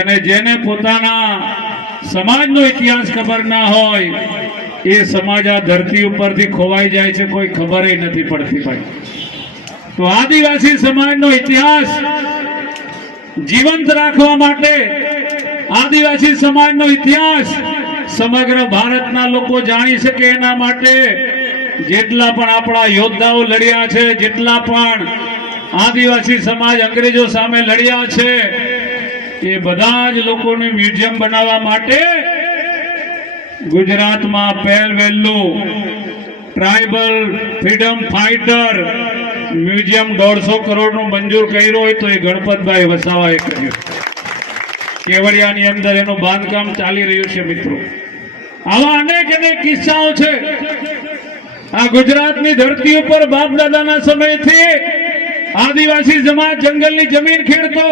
અને જેને પોતાના સમાજનો ઇતિહાસ ખબર ના હોય એ સમાજ આ ધરતી ઉપરથી ખોવાઈ જાય છે, કોઈ ખબર નથી પડતી ભાઈ. તો આદિવાસી સમાજનો ઇતિહાસ જીવંત રાખવા માટે, આદિવાસી સમાજનો ઇતિહાસ સમગ્ર ભારતના લોકો જાણી શકે એના માટે જેટલા પણ આપણા યોદ્ધાઓ લડ્યા છે, જેટલા પણ આદિવાસી સમાજ અંગ્રેજો સામે લડ્યા છે, એ બધા જ લોકોને મ્યુઝિયમ બનાવવા માટે ગુજરાતમાં પહેલવહેલું ટ્રાઇબલ ફ્રીડમ ફાઇટર મ્યુઝિયમ 150 કરોડનું મંજૂર કર્યું હોય તો એ ગણપતભાઈ વસાવાએ કર્યું. કેવડિયાની અંદર એનું બાંધકામ ચાલી રહ્યું છે. મિત્રો, આવા અનેક કિસ્સાઓ છે. આ ગુજરાતની ધરતી ઉપર બાપ દાદાના સમયથી આદિવાસી સમાજ જંગલની જમીન ખેડતો,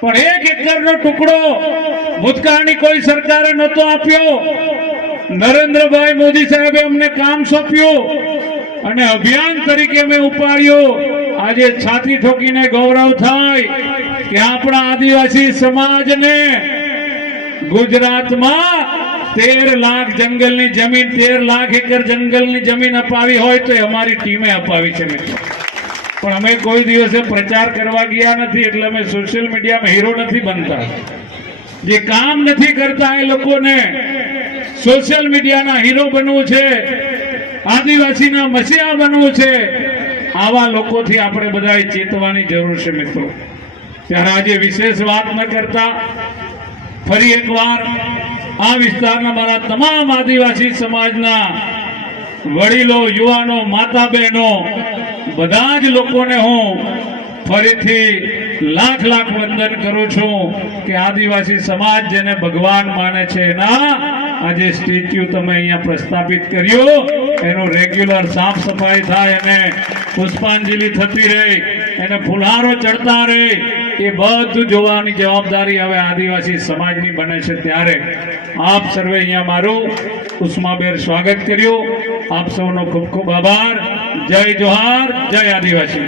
પણ 1 એકરનો ટુકડો ભૂતકાળની કોઈ સરકારે નહોતો આપ્યો. નરેન્દ્રભાઈ મોદી સાહેબે અમને કામ સોંપ્યું અને અભિયાન તરીકે મેં ઉપાડ્યો. આજે છાતી ઠોકીને ગૌરવ થાય કે આપણા આદિવાસી સમાજને ગુજરાતમાં 13 લાખ જંગલની જમીન, 13 લાખ એકર જંગલની જમીન અપાવી હોય તો અમારી ટીમે અપાવી છે. મિત્રો, પણ અમે કોઈ દિવસે પ્રચાર કરવા ગયા નથી, એટલે અમે સોશિયલ મીડિયામાં હીરો નથી બનતા. જે કામ નથી કરતા એ લોકોને સોશિયલ મીડિયાના હીરો બનવું છે, આદિવાસીના મસીહા બનવું છે. આવા લોકોથી આપણે બધાએ ચેતવાની જરૂર છે. મિત્રો, ત્યારે આજે વિશેષ વાત ન કરતા ફરી એકવાર આ વિસ્તારના મારા તમામ આદિવાસી સમાજના વડીલો, યુવાનો, માતા બહેનો બધા જ લોકોને હું ફરીથી લાખ લાખ વંદન કરું છું કે આદિવાસી સમાજ જેને ભગવાન માને છે એના આજે સ્ટેચ્યુ તમે અહીંયા પ્રસ્થાપિત કર્યું, એનું રેગ્યુલર સાફ સફાઈ થાય અને પુષ્પાંજલિ થતી રહે, એને ફુલહારો ચડતા રહે, એ બધું જોવાની જવાબદારી હવે આદિવાસી સમાજની બને છે. ત્યારે આપ સર્વે અહીંયા મારું ઉષ્માભેર સ્વાગત કર્યું. આપ સૌનો ખૂબ ખૂબ આભાર. જય જોહાર, જય આદિવાસી.